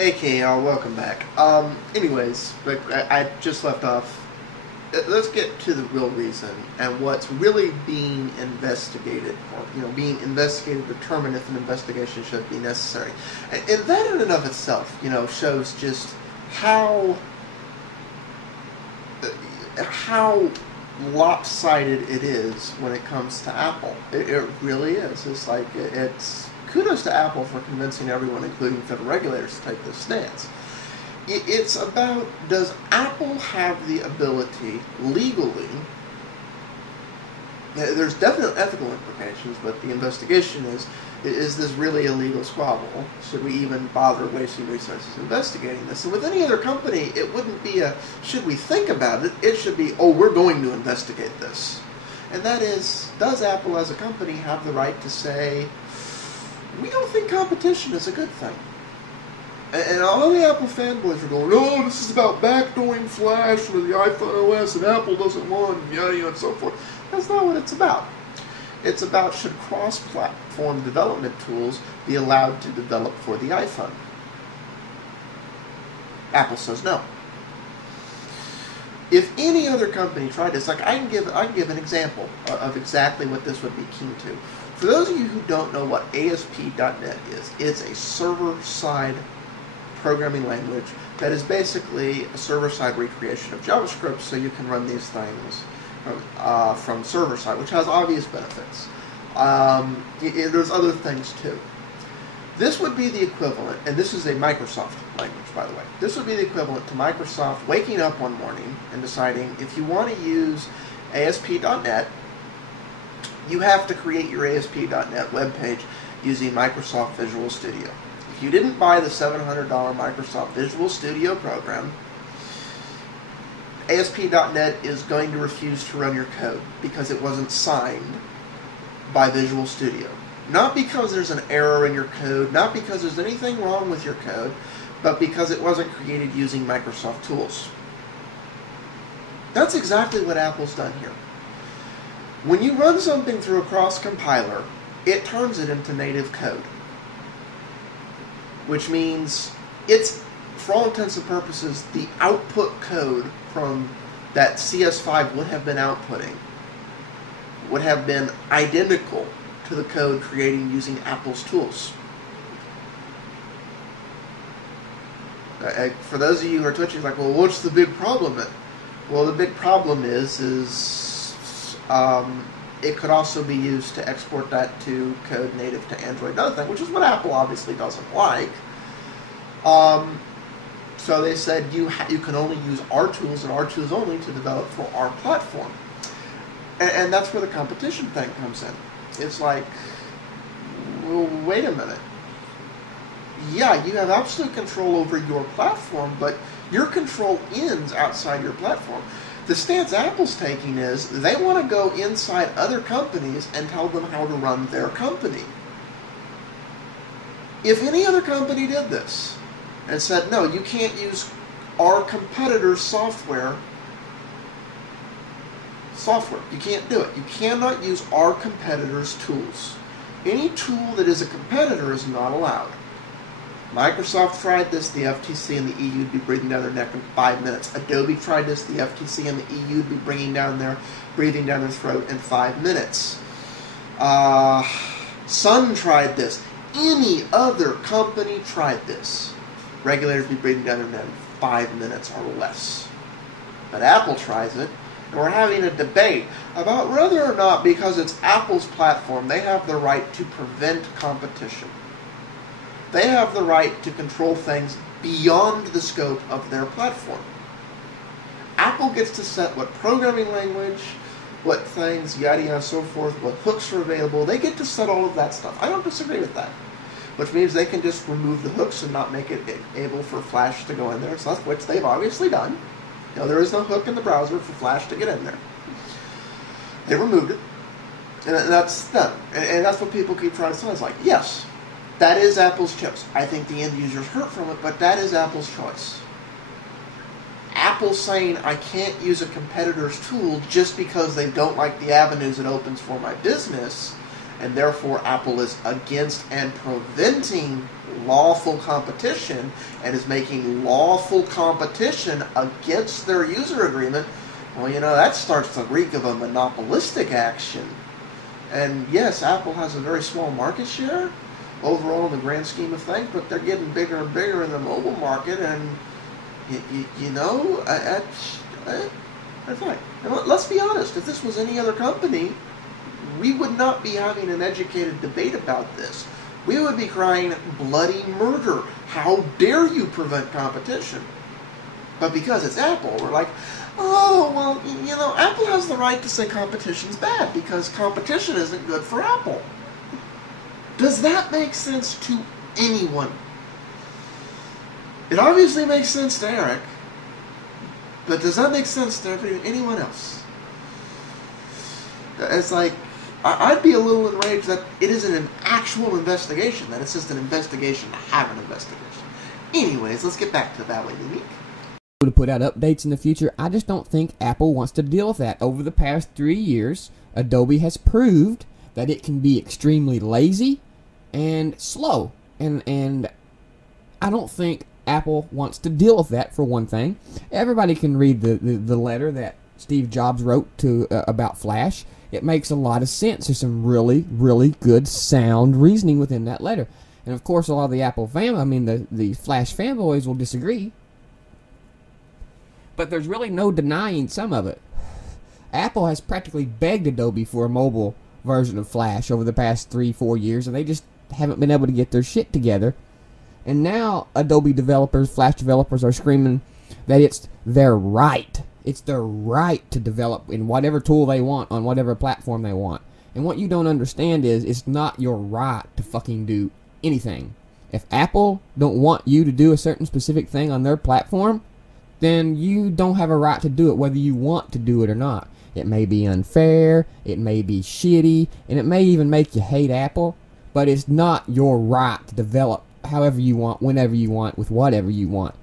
Hey, y'all, welcome back. Anyways, like I just left off. Let's get to the real reason and what's really being investigated, or being investigated to determine if an investigation should be necessary. And that in and of itself, shows just how lopsided it is when it comes to Apple. It really is. It's like it's kudos to Apple for convincing everyone, including federal regulators, to take this stance. It's about, does Apple have the ability legally? There's definite ethical implications, but the investigation is this really a legal squabble? Should we even bother wasting resources investigating this? And with any other company, it wouldn't be a, should we think about it? It should be, oh, we're going to investigate this. And that is, does Apple as a company have the right to say, we don't think competition is a good thing? And all the Apple fanboys are going, oh, this is about backdooring Flash with the iPhone OS and Apple doesn't want, yada, and so forth. That's not what it's about. It's about, should cross-platform development tools be allowed to develop for the iPhone? Apple says no. If any other company tried this, like I can give an example of exactly what this would be keen to. For those of you who don't know what ASP.NET is, it's a server-side programming language that is basically a server-side recreation of JavaScript, so you can run these things from server-side, which has obvious benefits. There's other things too. This would be the equivalent, and this is a Microsoft language, by the way. This would be the equivalent to Microsoft waking up one morning and deciding if you want to use ASP.NET, you have to create your ASP.NET webpage using Microsoft Visual Studio. If you didn't buy the $700 Microsoft Visual Studio program, ASP.NET is going to refuse to run your code because it wasn't signed by Visual Studio. Not because there's an error in your code, not because there's anything wrong with your code, but because it wasn't created using Microsoft tools. That's exactly what Apple's done here. When you run something through a cross-compiler, it turns it into native code. Which means it's, for all intents and purposes, the output code from that CS5 would have been outputting would have been identical to the code creating using Apple's tools. For those of you who are twitching, like, well, what's the big problem? Well, the big problem is it could also be used to export that to code native to Android and other thing, which is what Apple obviously doesn't like. So they said you can only use our tools and our tools only to develop for our platform. And that's where the competition thing comes in. It's like, well, wait a minute. Yeah, you have absolute control over your platform, but your control ends outside your platform. The stance Apple's taking is they want to go inside other companies and tell them how to run their company. If any other company did this and said, no, you can't use our competitor's software, you can't do it. You cannot use our competitor's tools. Any tool that is a competitor is not allowed. Microsoft tried this, the FTC and the EU would be breathing down their neck in 5 minutes. Adobe tried this, the FTC and the EU would be breathing down their throat in 5 minutes. Sun tried this. Any other company tried this. Regulators would be breathing down their neck in 5 minutes or less. But Apple tries it, and we're having a debate about whether or not, because it's Apple's platform, they have the right to prevent competition. They have the right to control things beyond the scope of their platform. Apple gets to set what programming language, what things, yada yada, so forth, what hooks are available. They get to set all of that stuff. I don't disagree with that. Which means they can just remove the hooks and not make it able for Flash to go in there, so that's which they've obviously done. There is no hook in the browser for Flash to get in there. They removed it, and that's done. And that's what people keep trying to say. It's like, yes, that is Apple's choice. I think the end users hurt from it, but that is Apple's choice. Apple's saying I can't use a competitor's tool just because they don't like the avenues it opens for my business and therefore Apple is against and preventing lawful competition and is making lawful competition against their user agreement, well, that starts to reek of a monopolistic action. And yes, Apple has a very small market share overall in the grand scheme of things, but they're getting bigger and bigger in the mobile market, and that's fine. And let's be honest, if this was any other company, we would not be having an educated debate about this. We would be crying bloody murder. How dare you prevent competition? But because it's Apple, we're like, oh, well, Apple has the right to say competition's bad because competition isn't good for Apple. Does that make sense to anyone? It obviously makes sense to Eric, but does that make sense to anyone else? It's like, I'd be a little enraged that it isn't an actual investigation, that it's just an investigation to have an investigation. Anyways, let's get back to the Badly Unique. To put out updates in the future, I just don't think Apple wants to deal with that. Over the past 3 years, Adobe has proved that it can be extremely lazy and slow. And I don't think Apple wants to deal with that, for one thing. Everybody can read the letter that Steve Jobs wrote to about Flash. It makes a lot of sense. There's some really, really good, sound reasoning within that letter. And of course, a lot of the Apple the Flash fanboys will disagree. But there's really no denying some of it. Apple has practically begged Adobe for a mobile version of Flash over the past 3-4 years, and they just haven't been able to get their shit together. And now Adobe developers, Flash developers are screaming that it's their right. It's their right to develop in whatever tool they want on whatever platform they want. And what you don't understand is it's not your right to fucking do anything. If Apple don't want you to do a certain specific thing on their platform, then you don't have a right to do it whether you want to do it or not. It may be unfair, it may be shitty, and it may even make you hate Apple, but it's not your right to develop however you want, whenever you want, with whatever you want.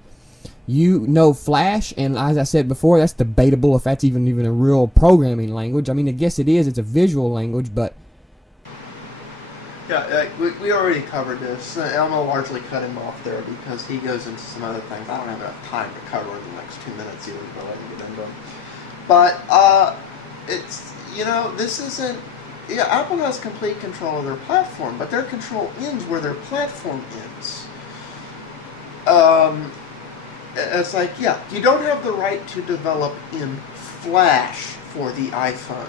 You know Flash, and as I said before, that's debatable if that's even a real programming language. I mean, I guess it is. It's a visual language, but... Yeah, we already covered this. I'm going to largely cut him off there because he goes into some other things I don't have enough time to cover in the next 2 minutes even to go ahead and get into them. But, it's, this isn't... Yeah, Apple has complete control of their platform, but their control ends where their platform ends. It's like, yeah, you don't have the right to develop in Flash for the iPhone.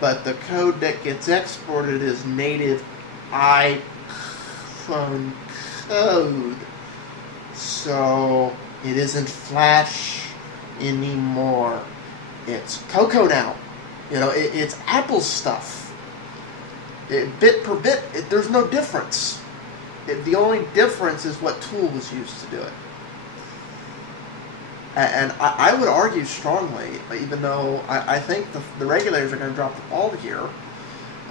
But the code that gets exported is native iPhone code. So it isn't Flash anymore. It's CoCo now. It's Apple stuff. Bit per bit, there's no difference. The only difference is what tool was used to do it. And I would argue strongly, even though I think the regulators are going to drop the ball here,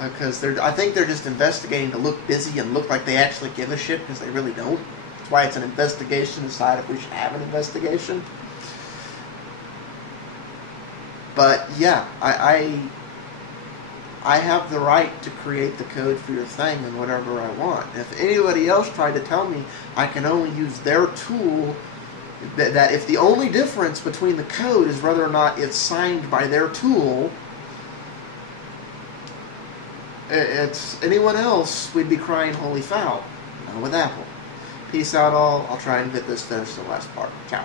because I think they're just investigating to look busy and look like they actually give a shit, because they really don't. That's why it's an investigation to decide if we should have an investigation. But yeah, I have the right to create the code for your thing and whatever I want. If anybody else tried to tell me I can only use their tool, that if the only difference between the code is whether or not it's signed by their tool, it's anyone else, we'd be crying holy foul. Not with Apple. Peace out all. I'll try and get this finished the last part. Ciao.